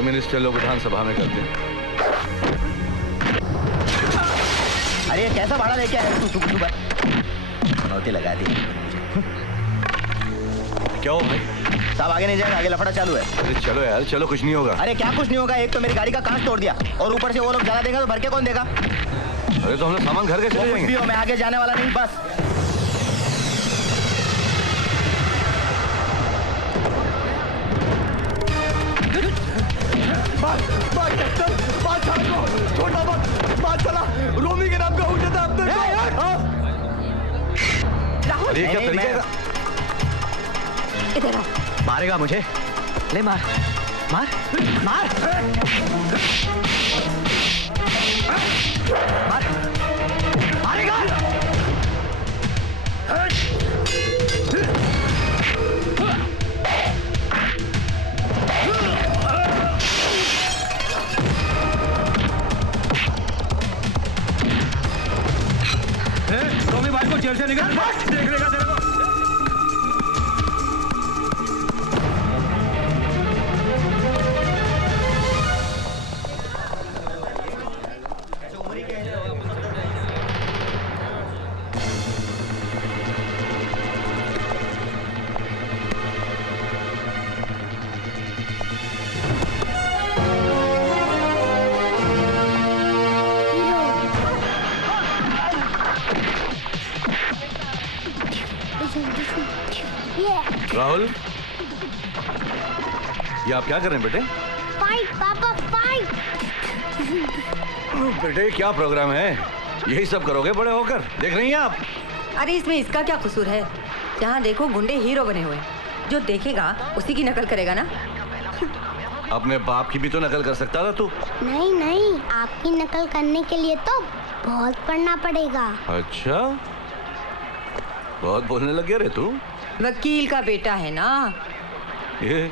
जो मिनिस्टर लोग विधानसभा में करते हैं। अरे ये कैसा भाड़ा लेके आया तू सुबह? नौती लगा दी मुझे। क्या हो भाई? साहब आगे नहीं जाएगा, आगे लफड़ा चालू है। अरे चलो यार, चलो, कुछ नहीं होगा। अरे क्या कुछ नहीं होगा? एक तो मेरी गाड़ी का कांच तोड़ दिया और ऊपर से वो लोग जला देगा तो भर के कौन देगा? अरे तो हम लोग सामान घर के चले जाएंगे। मैं आगे जाने वाला नहीं, बस। छोटा बात चला, रोमी के नाम का हो जाता अपने। अरे क्या तरीका है? इधर आओ। मारेगा मुझे? ले मार मार मार मार, मारेगा। रोमी भाई को जेल से निकाल, देख लेगा तेरे को। राहुल, ये आप क्या कर रहे हैं बेटे? फाइट पापा फाइट। बेटे क्या प्रोग्राम है? यही सब करोगे बड़े होकर, देख रही हैं आप? अरे इसमें इसका क्या कसूर है? जहाँ देखो गुंडे हीरो बने हुए हैं। जो देखेगा उसी की नकल करेगा ना। अपने बाप की भी तो नकल कर सकता था तू। नहीं नहीं, आपकी नकल करने के लिए तो बहुत पढ़ना पड़ेगा। अच्छा, बहुत बोलने लग गया रे तू। वकील का बेटा है ना। ये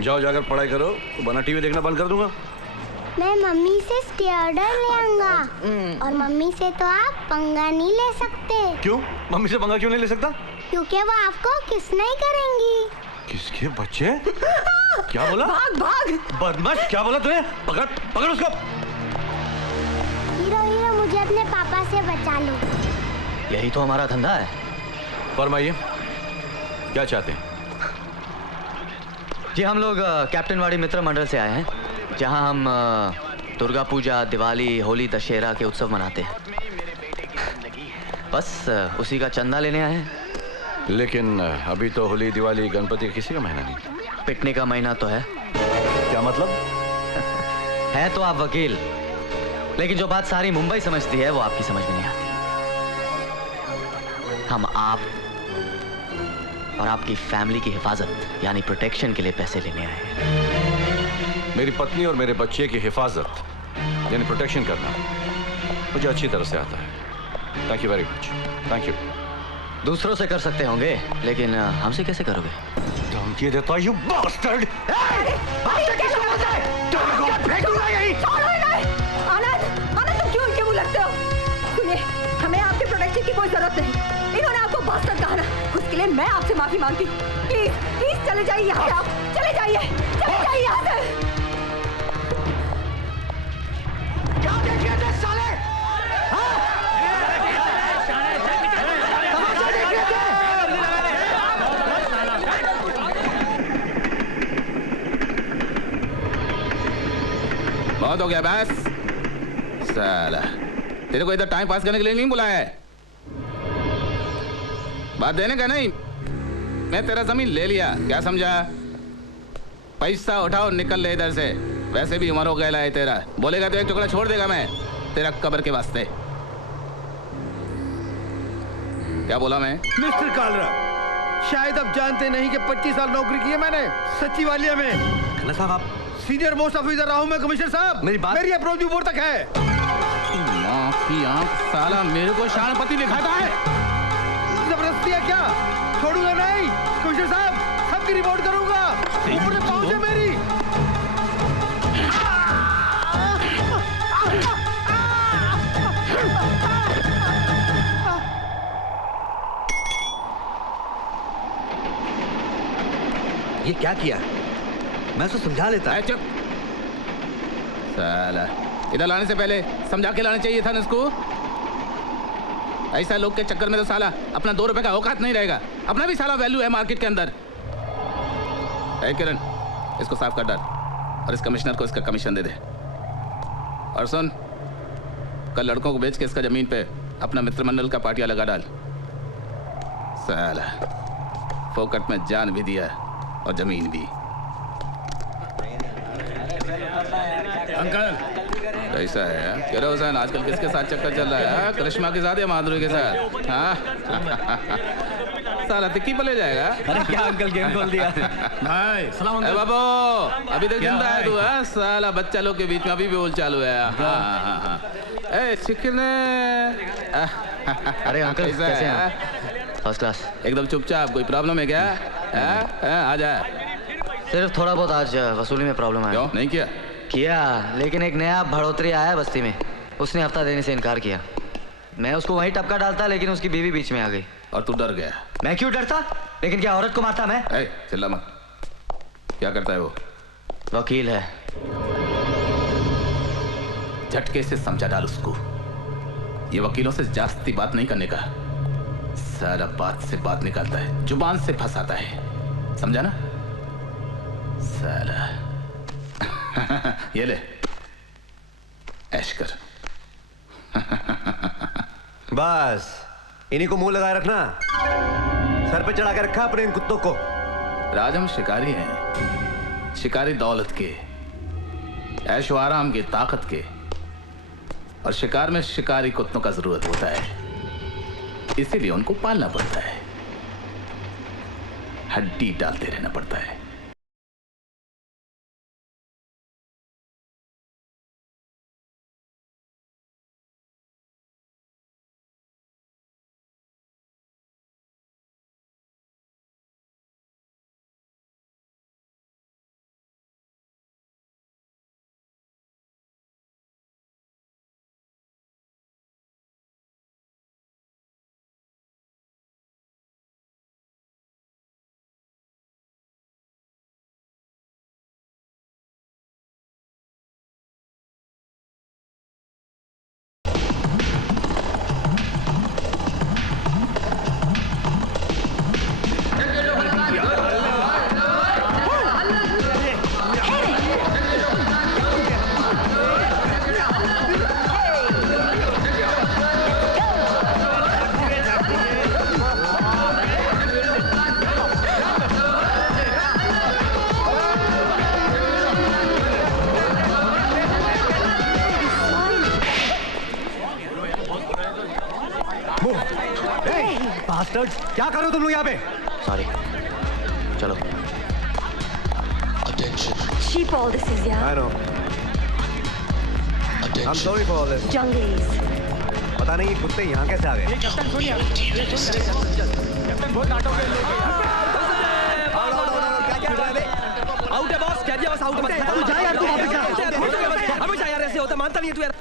जाओ, जाकर पढ़ाई करो, वरना टीवी देखना बंद कर दूंगा। मैं मम्मी से स्टेयर्डर ले आऊंगा और मम्मी से तो आप पंगा नहीं ले सकते। क्यों? मम्मी से पंगा क्यों नहीं ले सकता? क्योंकि वो आपको किस नहीं करेंगी। किसके बच्चे? क्या बोला? भाग भाग। बदमाश, क्या बोला तूने? पकड़ पकड़ उसको। हीरो हीरो मुझे अपने पापा से बचा लो। यही तो हमारा धंधा है। फरमाइए, क्या चाहते हैं? जी हम लोग कैप्टन वाड़ी मित्र मंडल से आए हैं, जहां हम दुर्गा पूजा, दिवाली, होली, दशहरा के उत्सव मनाते हैं। बस उसी का चंदा लेने आए हैं। लेकिन अभी तो होली, दिवाली, गणपति किसी का महीना नहीं। पिटने का महीना तो है। क्या मतलब? है तो आप वकील, लेकिन जो बात सारी मुंबई समझती है वो आपकी समझ में नहीं आती। हम आप और आपकी फैमिली की हिफाजत यानी प्रोटेक्शन के लिए पैसे लेने आए हैं। मेरी पत्नी और मेरे बच्चे की हिफाजत यानी प्रोटेक्शन करना मुझे अच्छी तरह से आता है। Thank you very much. Thank you. दूसरों से कर सकते होंगे, लेकिन हमसे कैसे करोगे? धमकी देता यू बास्टर्ड। आनंद तुम क्यों उनके मुंह लगते हो? सुनिए, हमें आपके प्रोटेक्शन की कोई जरूरत नहीं। इन्होंने आपको बास्टर्ड कहा ना, उसके लिए मैं आपसे माफी मांगती हूँ। प्लीज प्लीज चले जाइए यहाँ से, आप चले जाइए, चले जाइए यहाँ से। क्या देखिए थे साले? बहुत हो गया बस। साला तेरे को इधर टाइम पास करने के लिए नहीं बुलाया है। बात देने का नहीं, मैं तेरा जमीन ले लिया, क्या समझा? पैसा उठाओ, निकल ले इधर से। वैसे भी उम्र हो गया है तेरा, बोलेगा तो एक टुकड़ा छोड़ देगा मैं तेरा कब्र के वास्ते। क्या बोला मैं? मिस्टर कालरा, शायद आप जानते नहीं कि 25 साल नौकरी की है मैंने सचिवालय में। खन्ना साहब, आप सीनियर मोस्ट ऑफिसर रहा हूं मैं। कमिश्नर साहब, मेरी अप्रोच भी बोर्ड तक है। माँ की आंख, साला मेरे को शानपति दिखाता है। जबरदस्ती है क्या? छोड़ूंगा नहीं कमिश्नर साहब, सबकी रिपोर्ट करूंगा। ऊपर से पहुंच है मेरी। ये क्या किया? मैं तो समझा लेता। चुप, साला इधर लाने से पहले समझा के लाना चाहिए था ना इसको। ऐसा लोग के चक्कर में तो साला अपना 2 रुपए का औकात नहीं रहेगा। अपना भी साला वैल्यू है मार्केट के अंदर। ए किरण, इसको साफ कर डाल और इस कमिश्नर को इसका कमीशन दे दे। और सुन, कल लड़कों को बेच के इसका जमीन पे अपना मित्र मंडल का पाटिया लगा डाल। साला फोकट में जान भी दिया और जमीन भी। अंकल ऐसा है यार। कह रहे हो सन, आजकल किसके साथ चक्कर चल रहा है? करिश्मा के साथ या माधुरी के साथ? हाँ साला तिक्की पले जाएगा। अरे क्या अंकल गेम खोल दिया भाई ए बाबू, अभी तक जिंदा है तू? है साला बच्चा लोग के बीच में अभी भी बोल चालू है। हाँ। ए चिकन। अरे अंकल कैसे हैं? First class. एकदम चुपचाप। कोई प्रॉब्लम है क्या? आ जा। सिर्फ थोड़ा बहुत आज वसूली में प्रॉब्लम क्यों है। नहीं किया? किया, लेकिन एक नया बढ़ोतरी आया है बस्ती में। उसने हफ्ता देने से इनकार किया। मैं उसको वहीं टपका डालता, लेकिन उसकी बीवी बीच में आ गई। और तू डर गया? मैं क्यों डरता? लेकिन क्या औरत को मारता मैं? ए चिल्ला मत। क्या करता है वो? वकील है। झटके से समझा डाल उसको। ये वकीलों से जास्ती बात नहीं करने का। सारा बात से बात निकालता है, जुबान से फंसाता है। समझा ना? साला ये ले, ऐश कर। बस इन्हीं को मुंह लगाए रखना। सर पे चढ़ा के रखा अपने इन कुत्तों को। राज, हम शिकारी हैं। शिकारी दौलत के, ऐशो आराम की, ताकत के। और शिकार में शिकारी कुत्तों का जरूरत होता है, इसीलिए उनको पालना पड़ता है, हड्डी डालते रहना पड़ता है। क्या कर रहे हो तुम लोग यहाँ पे? सॉरी, चलो। Cheap all this is, yeah. I know. I'm sorry for all this. Junglies. पता नहीं ये कुत्ते यहाँ कैसे आ गए? कैप्टन सोनिया, कैप्टन बहुत नाटक है लोग। आउट है बॉस, कह दिया बस आउट है। तू जा यार, तू वापस जा। हमेशा यार ऐसे होता, मानता नहीं है तू यार।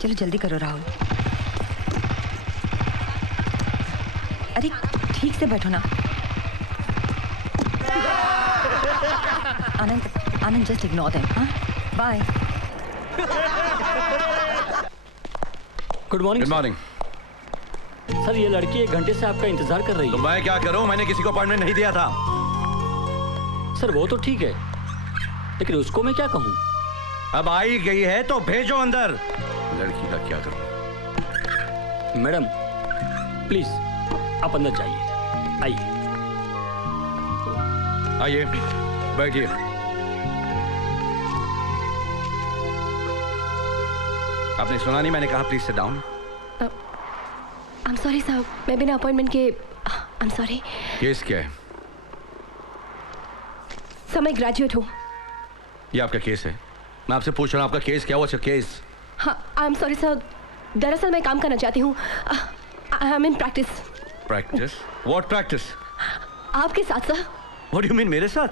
चलो जल्दी करो राहुल। अरे ठीक से बैठो ना। Anand just ignore them. हाँ bye. Good morning. Good morning. Sir ये लड़की 1 घंटे से आपका इंतजार कर रही तो है। मैं क्या करूं? मैंने किसी को अपॉइंटमेंट नहीं दिया था। सर वो तो ठीक है, लेकिन उसको मैं क्या कहूँ? अब आई गई है तो भेजो अंदर। लड़की का क्या करूं? मैडम प्लीज आप अंदर जाइए। आइए। आइए, बैठिए। आपने सुना नहीं? मैंने कहा please sit down. I am sorry साहब, मैं बिना अपॉइंटमेंट के। I am sorry. केस क्या है? सर मैं ग्रेजुएट हूँ। ये आपका केस है? मैं आपसे पूछ रहा हूँ आपका केस क्या हुआ? केस? हाँ आई एम सॉरी सर, दरअसल मैं काम करना चाहती हूँ। I am in practice. Practice? What practice? आपके साथ sir. What do you mean मेरे साथ?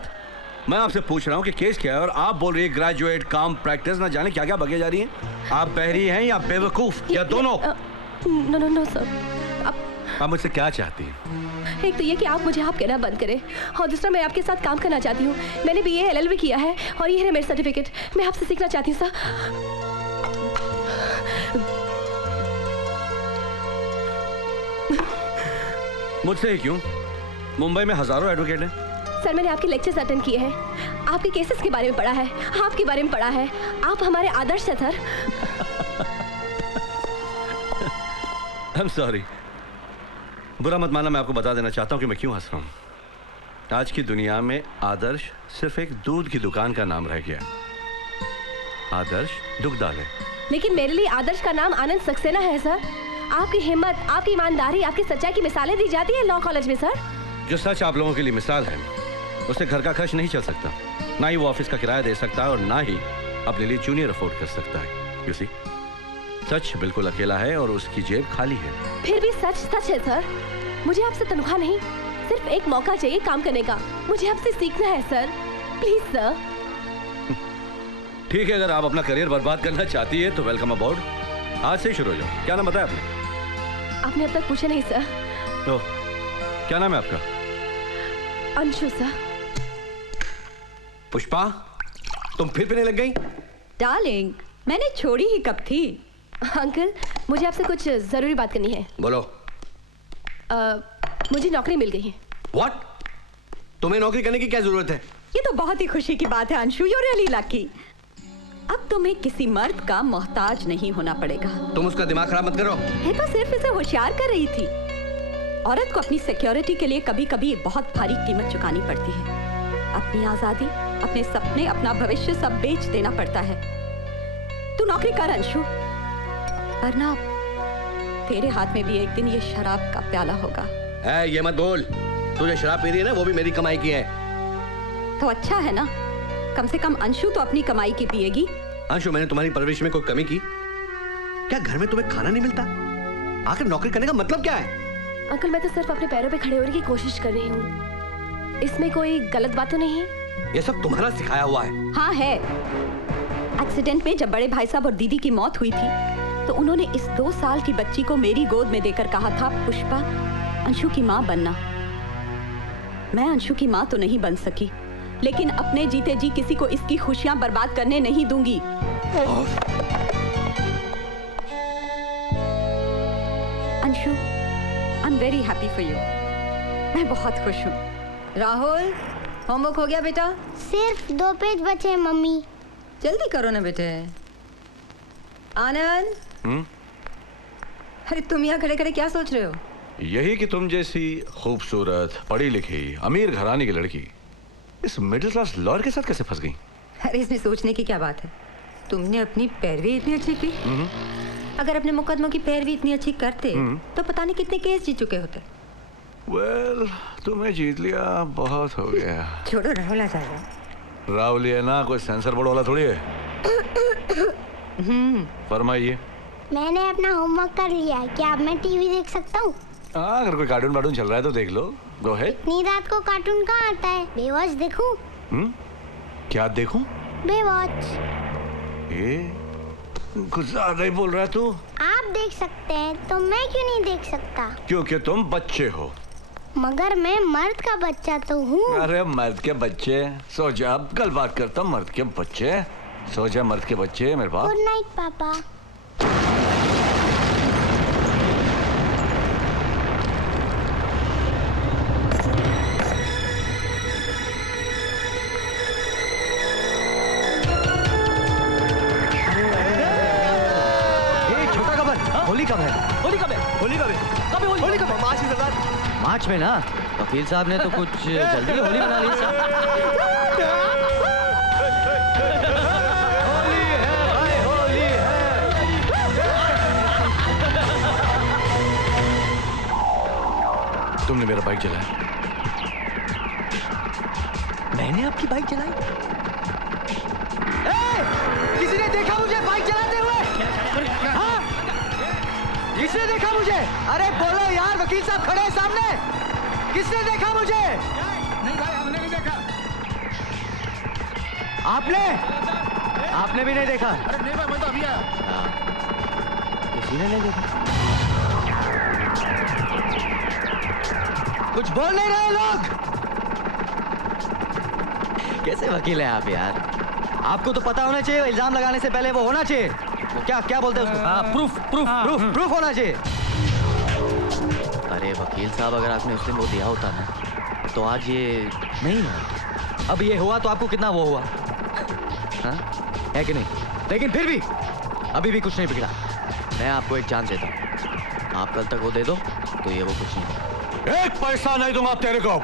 मैं आपसे पूछ रहा हूँ कि केस क्या है और आप बोल रही है ग्रेजुएट, काम, प्रैक्टिस, ना जाने क्या क्या बगे जा रही हैं। आप बहरी हैं या बेवकूफ या दोनों? नो नो नो सर, आप मुझसे क्या चाहती हैं? एक तो ये कि आप मुझे आप कहना बंद करें, और दूसरा मैं आपके साथ काम करना चाहती हूँ। मैंने BA LLB किया है और ये है मेरा सर्टिफिकेट। मैं आपसे सीखना चाहती हूँ सर। मुझसे ही क्यों? मुंबई में हजारों एडवोकेट हैं। सर मैंने आपके लेक्चर्स अटेंड किए हैं, आपके केसेस के बारे में पढ़ा है, आपके बारे में पढ़ा है। आप हमारे आदर्श हैं सर। I'm sorry। बुरा मत मानना, मैं आपको बता देना चाहता हूँ कि मैं क्यों हंस रहा हूँ। आज की दुनिया में आदर्श सिर्फ एक दूध की दुकान का नाम रह गया। आदर्श दुग्धालय। लेकिन मेरे लिए आदर्श का नाम आनंद सक्सेना है सर। आपकी हिम्मत, आपकी ईमानदारी, आपकी सच्चाई की मिसालें दी जाती है लॉ कॉलेज में सर। जो सच आप लोगों के लिए मिसाल है, उससे घर का खर्च नहीं चल सकता, ना ही वो ऑफिस का किराया दे सकता है और ना ही अपने लिए जूनियर अफोर्ड कर सकता है। You see? सच बिल्कुल अकेला है और उसकी जेब खाली है। फिर भी सच सच है सर। मुझे आपसे तनख्वाह नहीं, सिर्फ एक मौका चाहिए काम करने का। मुझे आपसे सीखना है सर, प्लीज सर। ठीक है, अगर आप अपना करियर बर्बाद करना चाहती है तो वेलकम अबाउट। आज से ही शुरू हो जाओ। क्या नाम बताया आपने? आपने अब तक पूछा नहीं सर। तो क्या नाम है आपका? अंशु सर। पुष्पा, तुम फिर पीने लग गई? डार्लिंग, मैंने छोड़ी ही कब थी। अंकल, मुझे आपसे कुछ जरूरी बात करनी है। बोलो। मुझे नौकरी मिल गई है। What? तुम्हें नौकरी करने की क्या जरूरत है? ये तो बहुत ही खुशी की बात है अंशु, यू रियली लकी। अब तुम्हें किसी मर्द का मोहताज नहीं होना पड़ेगा। तुम उसका दिमाग खराब मत करो। है तो सिर्फ इसे होशियार कर रही थी। औरत को अपनी सिक्योरिटी के लिए कभी कभी बहुत भारी कीमत चुकानी पड़ती है। अपनी आजादी, अपने सपने, अपना भविष्य सब बेच देना पड़ता है। तू नौकरी कर अंशु, वरना तेरे हाथ में भी एक दिन ये शराब का प्याला होगा। ये मत बोल। तू जो शराब पी रही है ना, वो भी मेरी कमाई की है। तो अच्छा है ना, कम से कम अंशु तो अपनी कमाई की पिएगी। अंशु, मैंने तुम्हारी परवरिश में कोई कमी की? क्या घर में तुम्हें खाना नहीं मिलता? आखिर नौकरी करने का मतलब क्या है? अंकल, मैं तो सिर्फ अपने पैरों पे खड़े होने की कोशिश कर रही हूँ। इसमें कोई गलत बात तो नहीं है? ये सब तुम्हारा सिखाया हुआ है। हाँ है। एक्सीडेंट में जब बड़े भाई साहब और दीदी की मौत हुई थी तो उन्होंने इस 2 साल की बच्ची को मेरी गोद में देकर कहा था, पुष्पा, अंशु की माँ बनना। मैं अंशु की माँ तो नहीं बन सकी, लेकिन अपने जीते जी किसी को इसकी खुशियां बर्बाद करने नहीं दूंगी। Anshu, I am very happy for you. मैं बहुत खुश हूँ। राहुल, होमवर्क हो गया बेटा? सिर्फ 2 पेज बचे हैं मम्मी। जल्दी करो ना बेटे। आनंद, अरे तुम यहाँ खड़े खड़े क्या सोच रहे हो? यही कि तुम जैसी खूबसूरत, पढ़ी लिखी, अमीर घराने की लड़की इस मिडिल क्लास लॉयर के साथ कैसे फंस गई? अरे इसमें सोचने की क्या बात है? तुमने अपनी पैरवी इतनी अच्छी की। अगर अपने मुकदमों की पैरवी इतनी अच्छी करते तो पता नहीं कितने केस जीत चुके होते। वेल, तुम्हें जीत लिया, बहुत हो गया। छोड़ो, राहुल आ जाएगा। राहुल ये ना कोई सेंसर बोर्ड वाला थोड़ी है। फरमाइए। मैंने अपना होमवर्क कर लिया है। क्या अब मैं टीवी देख सकता हूँ? हाँ, अगर कोई कार्टून वार्टून चल रहा है तो देख लो। Go ahead. इतनी रात को कार्टून कहाँ आता है? बेवॉच देखूं? क्या देखूं? बेवॉच। कुछ ज्यादा ही बोल रहा है तू। आप देख सकते हैं तो मैं क्यों नहीं देख सकता? क्योंकि तुम बच्चे हो। मगर मैं मर्द का बच्चा तो हूँ। अरे मर्द के बच्चे, सो जा। अब कल बात करता हूँ। मर्द के बच्चे, सो जा। मर्द के बच्चे मेरे पास। गुड नाइट पापा। होली कब है? होली कब है? होली कब है? कब है होली? होली कब है? मार्च ही सरदार। मार्च में ना? वकील साहब ने तो कुछ जल्दी होली मना ली साहब। होली है भाई, होली है। तुमने मेरा बाइक चलाया। मैंने आपकी बाइक चलाई? किसी ने देखा मुझे बाइक चलाते हुए? हाँ? किसने देखा मुझे? अरे बोलो यार, वकील साहब खड़े हैं सामने। किसने देखा मुझे? नहीं भाई, हमने नहीं देखा। आपने? आपने भी नहीं देखा? अरे नहीं भाई, मैं तो अभी आया। किसी ने नहीं देखा। कुछ बोल नहीं रहे लोग। कैसे वकील हैं आप यार? आपको तो पता होना चाहिए, इल्जाम लगाने से पहले वो होना चाहिए। वो क्या क्या बोलते हैं उसको? प्रूफ होना चाहिए। अरे वकील साहब, अगर आपने उस दिन वो दिया होता ना तो आज ये नहीं हुआ। अब ये हुआ तो आपको कितना वो हुआ, हाँ? है कि नहीं? लेकिन फिर भी अभी भी कुछ नहीं बिगड़ा। मैं आपको एक चांस देता हूँ, आप कल तक वो दे दो तो ये वो कुछ नहीं होगा। एक पैसा नहीं दूंगा तेरे को।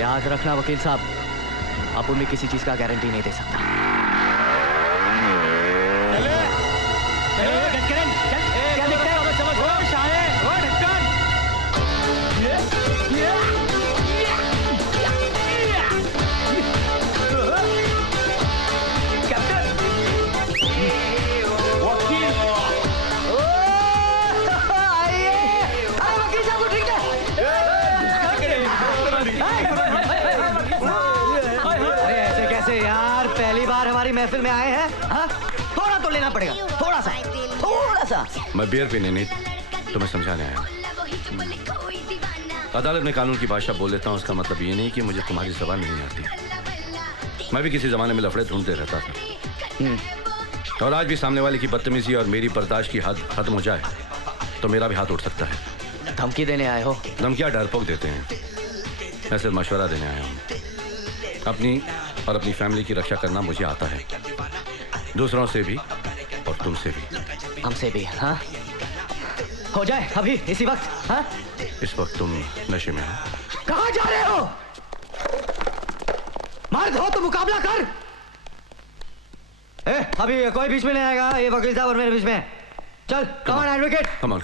याद रखना वकील साहब, आप उनमें किसी चीज का गारंटी नहीं दे सकता। महफिल में आए हैं, हाँ? थोड़ा तो लेना पड़ेगा, थोड़ा सा। मैं बियर पीने नहीं, तुम्हें समझाने आया। अदालत में कानून की भाषा बोल लेता हूँ, उसका मतलब ये नहीं कि मुझे तुम्हारी जबान नहीं आती। मैं भी किसी जमाने में लफड़े ढूंढते रहता था, और आज भी सामने वाले की बदतमीजी और मेरी बर्दाश्त की हद खत्म हो जाए तो मेरा भी हाथ उठ सकता है। धमकी देने आए हो? धमकियाँ डरपोक देते हैं, मैं सिर्फ मशवरा देने आया हूँ। अपनी और अपनी फैमिली की रक्षा करना मुझे आता है, दूसरों से भी और तुमसे भी। हमसे भी, हाँ? हो जाए अभी इसी वक्त, हाँ? इस वक्त तुम नशे में हो। कहाँ जा रहे हो? मर्द हो तो मुकाबला कर। अभी कोई बीच में नहीं आएगा, ये वकील साहब और मेरे बीच में। चल, come on advocate. Come on.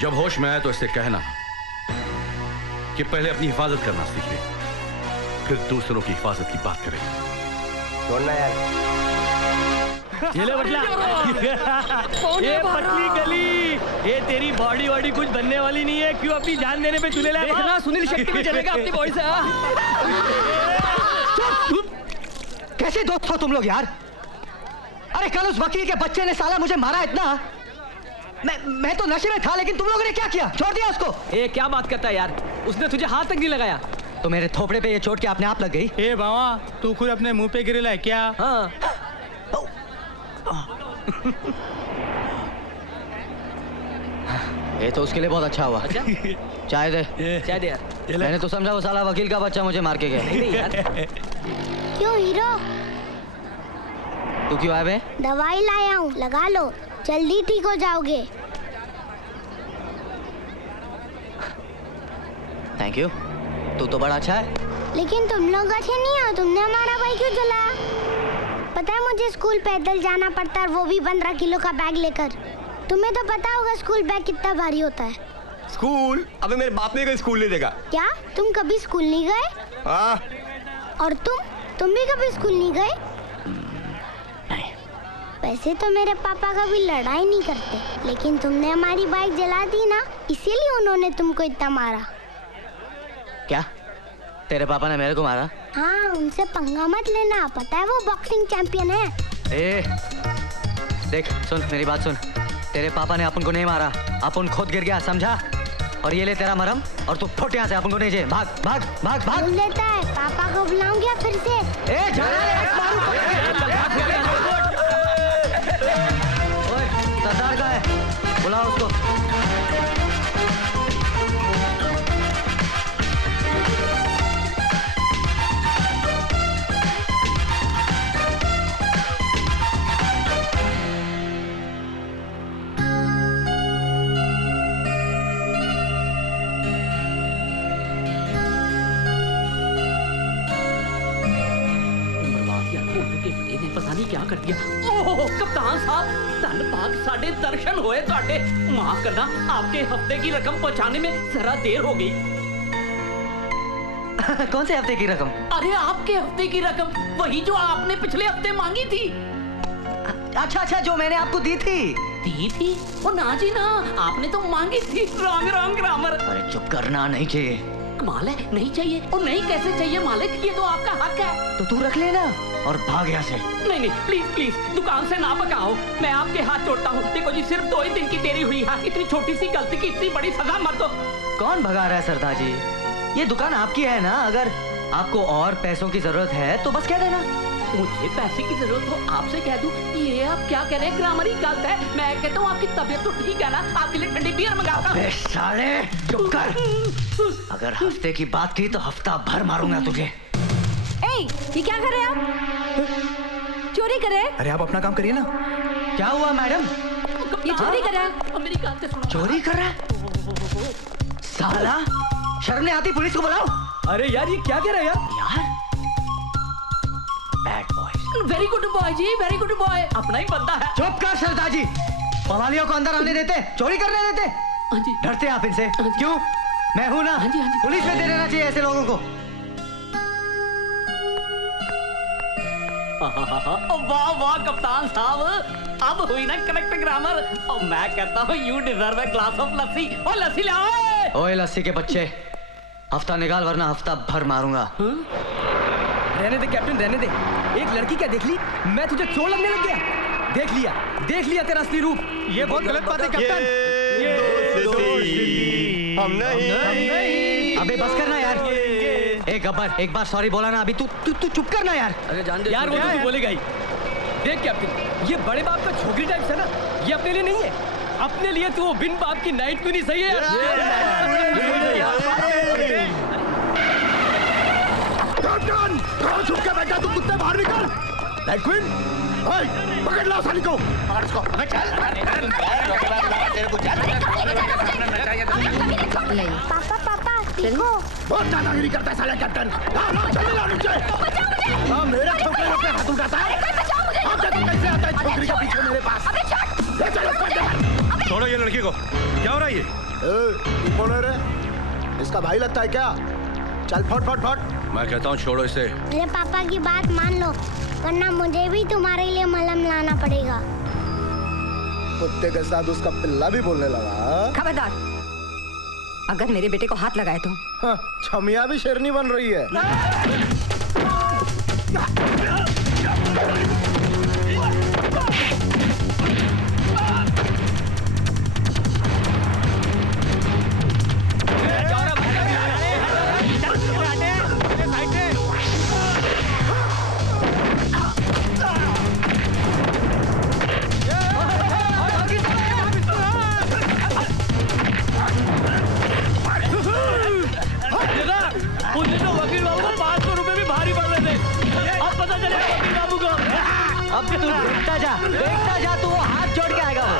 जब होश में आए तो इससे कहना कि पहले अपनी हिफाजत करना सीखे, फिर दूसरों की हिफाजत की बात करें। छोड़ना यार। ये ले बटला। ये पतली गली, ये तेरी बॉडी वॉडी कुछ बनने वाली नहीं है, क्यों अपनी जान देने पे चुने लाया? देखना सुनील शेट्टी भी चलेगा अपनी बॉडी से। कैसे दोस्त हो तुम लोग यार? अरे कल उस वकील के बच्चे ने साला मुझे मारा इतना। मैं तो नशे में था, लेकिन तुम लोगों ने क्या किया? छोड़ दिया उसको। ए क्या बात करता है यार, उसने तुझे हाथ तक नहीं लगाया। तो मेरे थोपड़े पे ये चोट के अपने आप लग गई। ए बाबा, तू खुद अपने मुंह पे गिरेला है क्या? हाँ। ये तो उसके लिए बहुत अच्छा हुआ। अच्छा? चाय दे। चाय दे यार। मैंने तो समझा वो साला वकील का बच्चा मुझे मार के गया। नहीं यार। क्यों हीरो? तू क्यों आया बे? दवाई लाया हूँ, लगा लो, जल्दी ठीक हो जाओगे। थैंक यू, तू तो बड़ा अच्छा है। लेकिन तुम लोग अच्छे नहीं हो, तुमने हमारा भाई क्यों जलाया? पता है मुझे स्कूल पैदल जाना पड़ता है, वो भी 15 किलो का बैग लेकर। तुम्हें तो पता होगा स्कूल बैग कितना भारी होता है। स्कूल? अबे मेरे बाप ने कोई स्कूल नहीं देखा। क्या तुम कभी स्कूल नहीं गए? हाँ। और तुम भी कभी स्कूल नहीं गए? वैसे तो मेरे पापा कभी लड़ाई नहीं करते, लेकिन तुमने हमारी बाइक जला दी ना, इसीलिए उन्होंने तुमको इतना मारा। क्या तेरे पापा ने मेरे को मारा? हाँ, उनसे पंगा मत लेना, पता है वो बॉक्सिंग चैंपियन है। ए, देख सुन मेरी बात सुन, तेरे पापा ने अपन को नहीं मारा, अपन खुद गिर गया, समझा? और ये ले तेरा मरहम, और तू फुट यहाँ से, अपन को नहीं चाहिए। भाग भाग भाग भाग। बोल देता है, पापा को बुलाऊंगा फिर से। ए, जा सरदार का है, बुलाओ उसको। कर दिया। ओह कप्तान साहब, धन भाग साढ़े दर्शन हुए ਤੁਹਾਡੇ। माफ करना, आपके हफ्ते की रकम पहुंचाने में जरा देर हो गई। कौन से हफ्ते की रकम? अरे आपके हफ्ते की रकम, वही जो आपने पिछले हफ्ते मांगी थी। अच्छा अच्छा, जो मैंने आपको दी थी। दी थी? ओ ना जी ना, आपने तो मांगी थी। Wrong wrong grammar. अरे चुप करना, नहीं चाहिए। कमाल है, नहीं चाहिए। और नहीं कैसे चाहिए मालिक, ये तो आपका हक है। तो तू रख लेना और भाग यहाँ से। नहीं नहीं, प्लीज प्लीज दुकान से ना पकाओ, मैं आपके हाथ जोड़ता हूँ। देखो जी, सिर्फ 2 ही दिन की देरी हुई है, इतनी छोटी सी गलती की इतनी बड़ी सजा मत दो। कौन भगा रहा है सरदार जी? ये दुकान आपकी है ना, अगर आपको और पैसों की जरूरत है तो बस कह देना। मुझे पैसे की जरूरत हो आपसे कह दूं? ये आप क्या कह रहे हैं? ग्रामर ही गलत है। मैं कहता हूँ आपकी तबीयत तो ठीक है ना, आपके लिए ठंडी बियर मंगाता हूँ। अबे साले, चुप कर। अगर हफ्ते की बात की तो हफ्ता भर मारूंगा तुझे। ए, ये क्या कर रहे हैं आप? चोरी कर रहे हैं? अरे आप अपना काम करिए ना। क्या हुआ मैडम? ये चोरी कर रहा है। मेरी बात सुनो। चोरी कर रहा है? साला, शर्म नहीं आती? पुलिस को बुलाओ। अरे यार, ये क्या कह रहा है यार? Bad boy. Very good boy जी, वेरी गुड बॉय, अपना ही बंदा है। चुप कर सरदार जी, पवालियों को अंदर आने देते, चोरी करने देते? हाँ जी। डरते आप इनसे? क्यों? मैं हूं ना। हाँ जी, हाँ जी। पुलिस में दे देना चाहिए ऐसे लोगों को। वाह वाह कप्तान साहब, अब हुई ना करेक्ट ग्रामर। और मैं कहता हूँ you deserve a glass of lassi. और लस्सी लाओ। ओए लस्सी के बच्चे, हफ्ता निकाल वरना हफ्ता भर मारूंगा। रहने दे कैप्टन, रहने दे। एक लड़की क्या देख ली, मैं तुझे चोर लगने लग गया। देख लिया तेरा असली रूप। ये बहुत गलत बात है कैप्टन। हम नहीं। अबे बस करना यार। ए गब्बर, एक बार सॉरी बोला ना। अभी तू चुप करना यार। अरे जान दे यार, वो तो तू बोलेगा ही। देख कैप्टन, ये बड़े बाप का छोकरी टाइप है ना, ये अपने लिए नहीं है। अपने लिए तो वो बिन बाप की नाइट भी नहीं सही है। कैप्टन, कहाँ छुप के बैठा तू? कुत्ते बाहर निकल। नाइट क्वीन, पकड़ लो साली को। पकड़ इसको। पापा पापा देखो। बहुत दादागिरी करता है साला कैप्टन। चल लो नीचे। मेरे छोकरे पे हाथ उठाता है। अब देखो कैसे आता है छोकरी के पीछे मेरे पास। ले चलो इसको अंदर। छोड़ो ये लड़की को। क्या हो रहा है ये? तू कौन है रे? इसका भाई लगता है क्या? चल फट फट फट। मैं कहता हूँ छोड़ो इसे। मेरे पापा की बात मान लो, वरना मुझे भी तुम्हारे लिए मलहम लाना पड़ेगा। कुत्ते के साथ उसका पिल्ला भी बोलने लगा। खबरदार, अगर मेरे बेटे को हाथ लगाए तो। हाँ, छमिया भी शेरनी बन रही है। मुझे तो वकील बाबू को 500 रुपए भी भारी पड़ रहे थे। अब पता चलेगा वकील बाबू को। अब तू देखता जा, तू वो हाथ जोड़ के आएगा वो।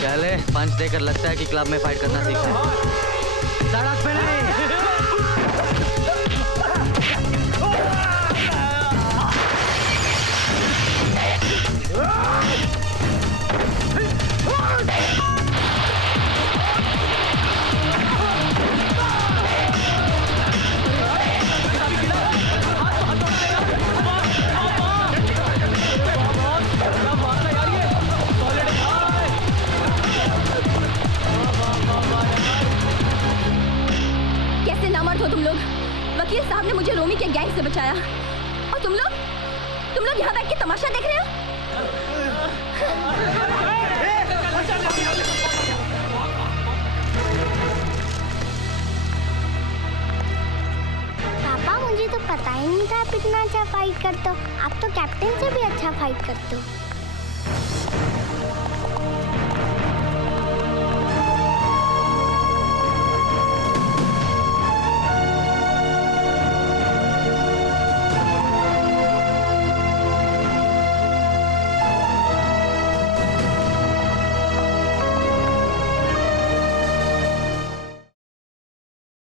चले, पंच देकर लगता है कि क्लब में फाइट करना सीखा है। सड़क पे नहीं। हो तुम लोग? वकील साहब ने मुझे रोमी के गैंग से बचाया और तुम लोग यहाँ बैठ के तमाशा देख रहे हो? पापा मुझे तो पता ही नहीं था आप इतना अच्छा फाइट करते हो। आप तो कैप्टन से भी अच्छा फाइट करते हो।